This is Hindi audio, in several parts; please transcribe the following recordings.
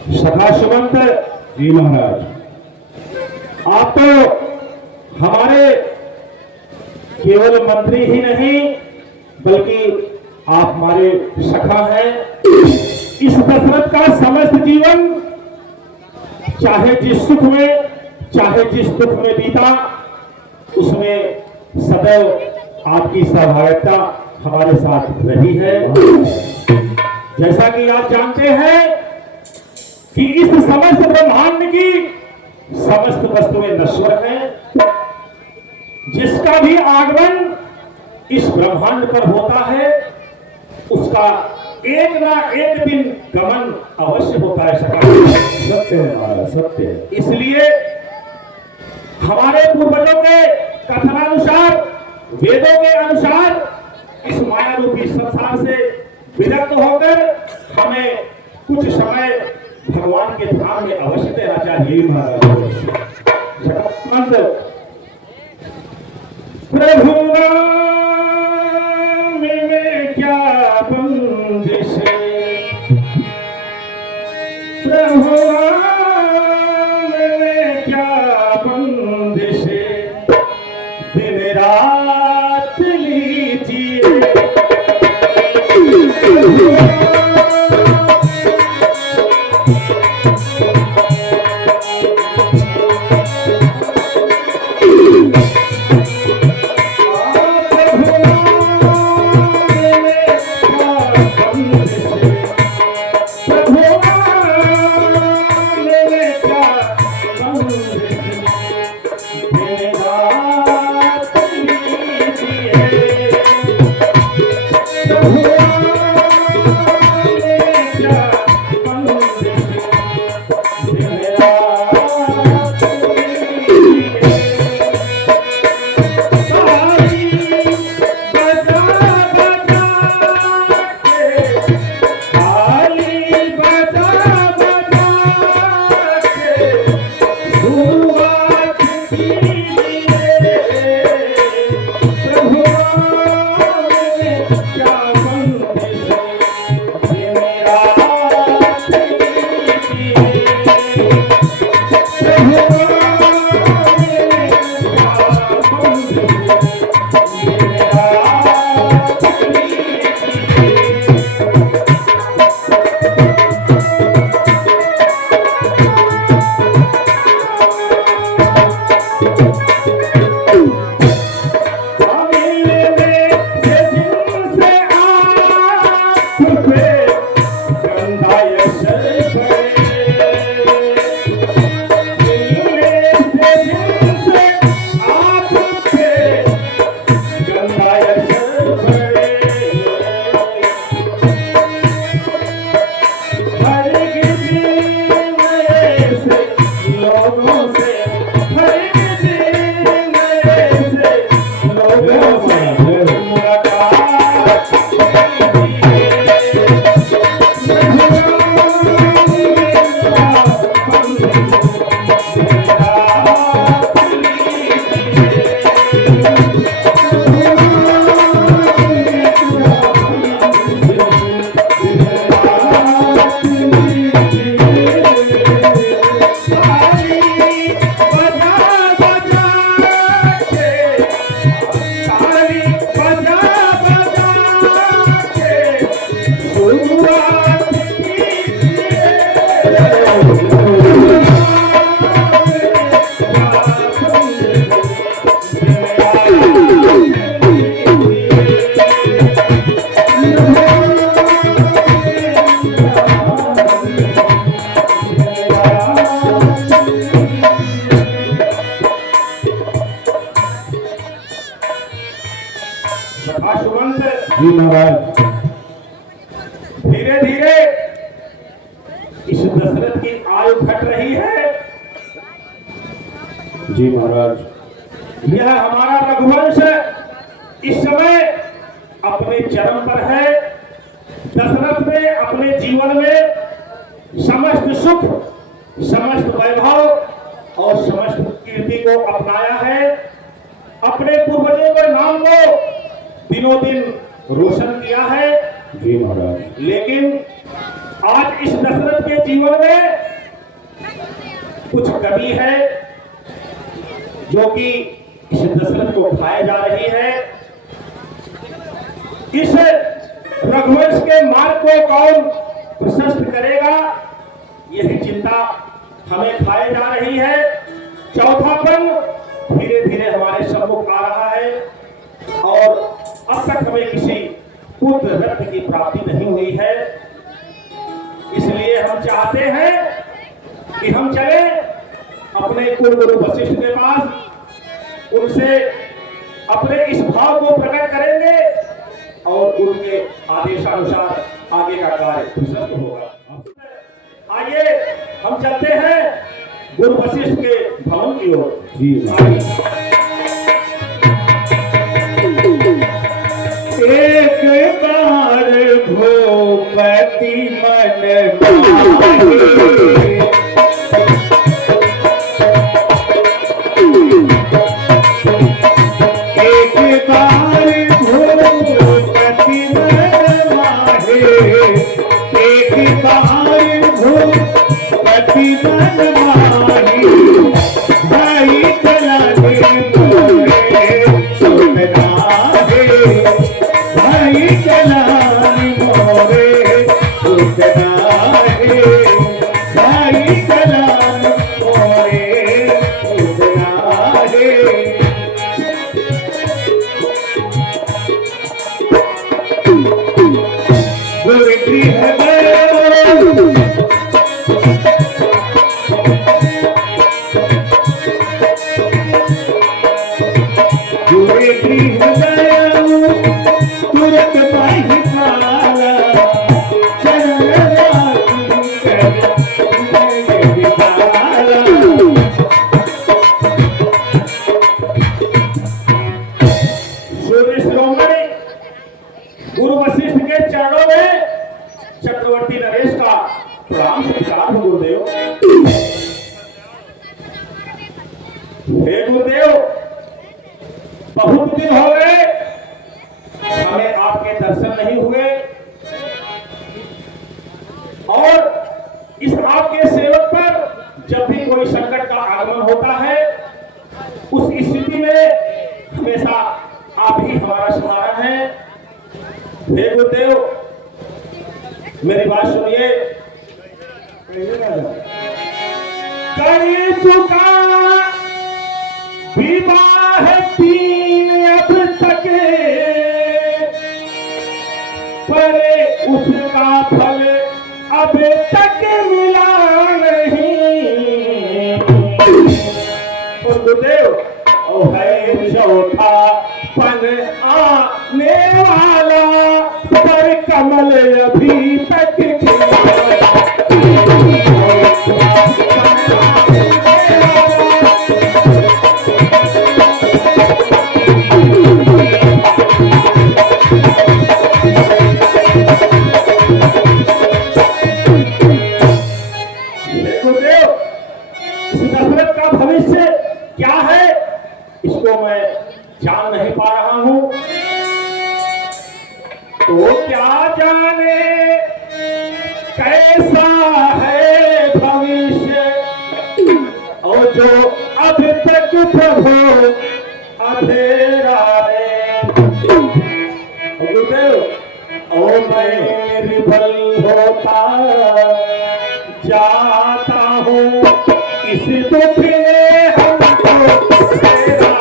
सखा सुमंत जी महाराज, आप तो हमारे केवल मंत्री ही नहीं बल्कि आप हमारे सखा हैं। इस दशरथ का समस्त जीवन चाहे जिस सुख में चाहे जिस दुख में बीता, उसमें सदैव आपकी सहभागिता हमारे साथ रही है। जैसा कि आप जानते हैं कि इस समस्त ब्रह्मांड की समस्त वस्तुएं नश्वर हैं। जिसका भी आगमन इस ब्रह्मांड पर होता है उसका एक ना एक दिन गमन अवश्य होता है। सत्य है हमारा, सत्य है। इसलिए हमारे पूर्वजों के कथनानुसार, वेदों के अनुसार इस माया रूपी संसार से विरक्त होकर हमें कुछ समय भगवान के धाम में अवश्य देना चाहिए। प्रभु नाम में क्या बंदिश, प्रभु नाम में क्या बंदिश, दिन रात लीजिए। जी महाराज, धीरे धीरे इस दशरथ की आयु घट रही है। जी महाराज, यह हमारा रघुवंश इस समय अपने चरम पर है। दशरथ ने अपने जीवन में समस्त सुख, समस्त वैभव और समस्त कीर्ति को अपनाया है। अपने पूर्वजों के नाम को दिनों दिन रोशन किया है। जी महाराज, लेकिन आज इस दशरथ के जीवन में कुछ कमी है जो कि इस दशरथ को खाए जा रही है। इस रघुवंश के मार्ग को कौन प्रशस्त करेगा, यही चिंता हमें खाए जा रही है। चौथापन धीरे धीरे हमारे सम्मुख आ रहा है और अब तक हमें किसी पुत्र रत्न की प्राप्ति नहीं हुई है। इसलिए हम चाहते हैं कि हम चले अपने कुल गुरु वशिष्ठ के पास, उनसे अपने इस भाव को प्रकट करेंगे और उनके आदेशानुसार आगे का कार्य प्रशस्त होगा। आइए हम चलते हैं गुरु वशिष्ठ के भवन की ओर। एक बार भूपति मन माहे, एक बार भूपति मन माहे, एक बार भूपति मन माहे, भाई चला दे मोरे सुतना है, भाई चला मोरे सुतना है, भाई चला मोरे सुतना है। गुरुगृह गयो, गुरुगृह गयो, तुरंत पाहि खाला, चरण राखी कर जय विशाला। सूर्य शिरोमणि गुरु वशिष्ठ के चरणों में चक्रवर्ती नरेश का प्रणाम स्वीकार हो गुरुदेव। हे गुरुदेव, बहुत दिन हो गए हमें आपके दर्शन नहीं हुए और इस आपके सेवक पर जब भी कोई संकट का आगमन होता है उस स्थिति में हमेशा आप ही हमारा सहारा है। हे गुरुदेव, मेरी बात सुनिए। कर चुका विवाह 3 अब तक, पर उसका फल अब तक मिला नहीं। गुरुदेव, ओ है चौथा पन आने वाला, पर कमल अभी तक गुरुदेव, इस दशरथ का भविष्य क्या है इसको मैं जान नहीं पा रहा हूं। तो क्या जाने कैसा है भविष्य, और जो अब तक प्रभु अंधेरा है। गुरुदेव, ओ मैं निर्बल होता जाता हूँ, इस दुख ने हमको तेरा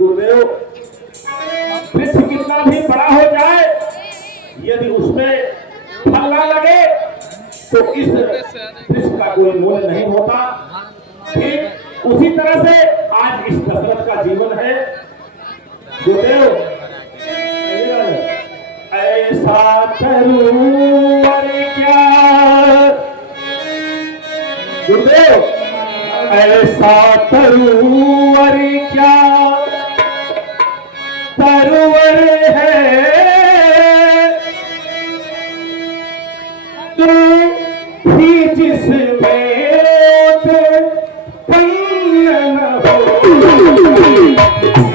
गुरुदेव, वृक्ष कितना भी बड़ा हो जाए, यदि उसमें फल ना लगे तो इस वृक्ष का कोई मूल्य नहीं होता। ठीक उसी तरह से आज इस दशरथ का जीवन है। गुरुदेव, ऐसा करूं अरे क्या, गुरुदेव ऐसा करूं अरे क्या, तरवर है जिसमें उत्पन्न न हो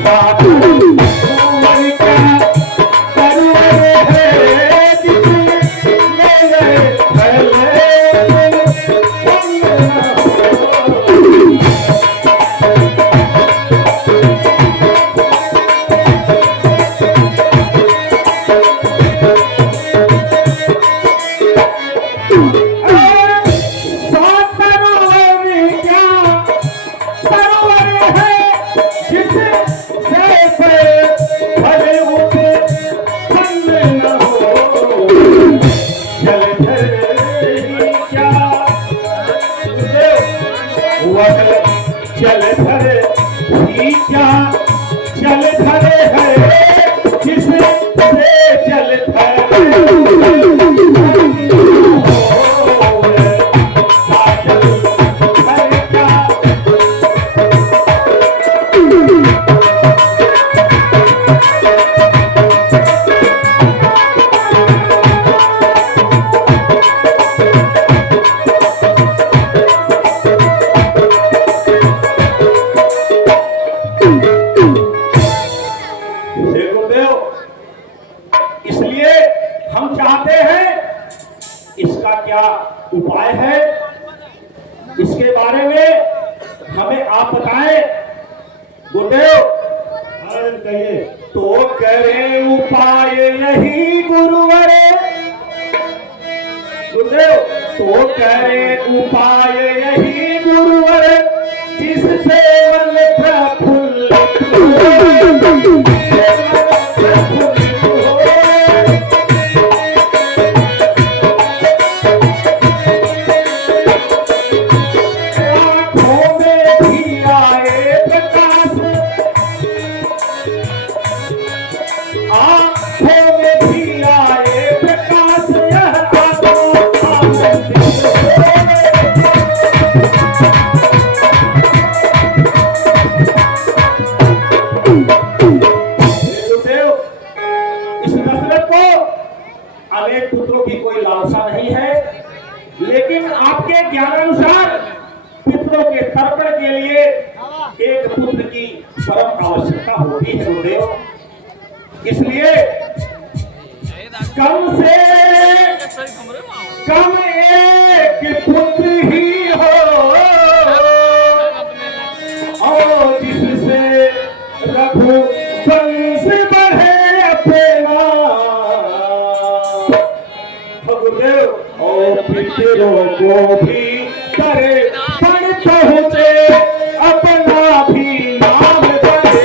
सात कुंवर का सरवर है जिसमें भले उत्पन्न न हो। जलधर ही क्या जलधर है जिससे जलधर इसलिए हम चाहते हैं इसका क्या उपाय है, इसके बारे में हमें आप बताएं गुरुदेव। कहिए। तो करें उपाय यही गुरुवर, गुरुदेव तो करें उपाय यही गुरुवर जिससे मन प्रफुल्लित हो। अनेक पुत्रों की कोई लालसा नहीं है, लेकिन आपके ज्ञानानुसार पितरों के तर्पण के लिए एक पुत्र की परम आवश्यकता होती है गुरुदेव। इसलिए कम से कम एक पुत्र ही हो और जिससे रघुवंश बढ़े अपना गुरुदेव, और पितरों को भी करे पण पहुंचे अपना भी नाम बढ़े।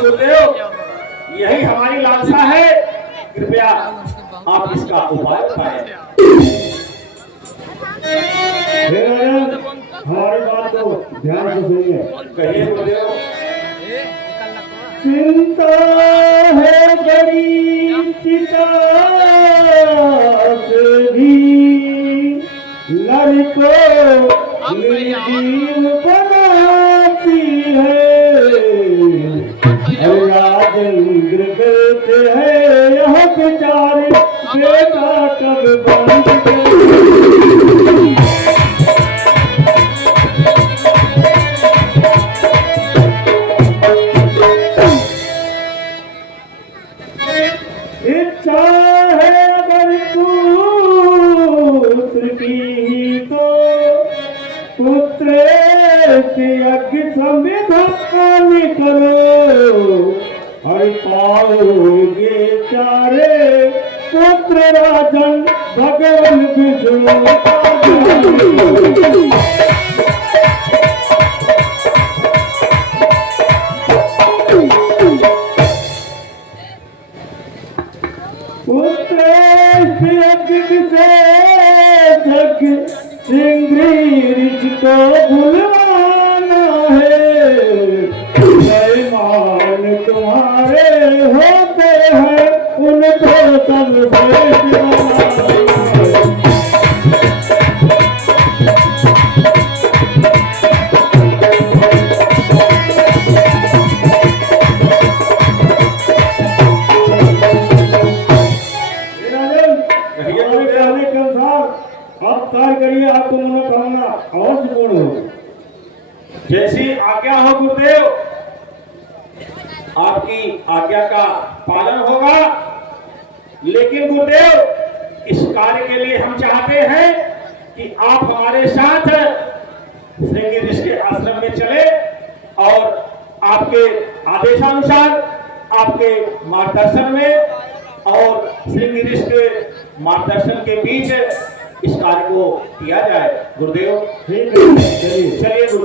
गुरुदेव यही हमारी लालसा है, कृपया आप इसका उपाय बताएं। हमारी बात को ध्यान से सुनिए। कहिए गुरुदेव। चिंता है बड़ी चिता से भी लड़को निर्जीव बनाती है। राजेंद्र कहते हैं यह बेचारे बेटा कब बंद इच्छा है अगर पुत्र की तो पुत्र के यज्ञ संविधान करो और पाओगे चारे पुत्र राजन भगवान विष्णु। को भुलवाना है, बेईमान तुम्हारे होते हैं उनको सबसे दीवाना। आप कार्य करिए, आपको मनोकामना अवश्य पूर्ण होगी। जैसी आज्ञा हो गुरुदेव, आपकी आज्ञा का पालन होगा। लेकिन गुरुदेव, इस कार्य के लिए हम चाहते हैं कि आप हमारे साथ श्रृंगी ऋषि के आश्रम में चले और आपके आदेशानुसार, आपके मार्गदर्शन में और श्रृंगी ऋषि के मार्गदर्शन के बीच इस कार्य को किया जाए। गुरुदेव ठीक है, चलिए। चलिए गुरुदेव।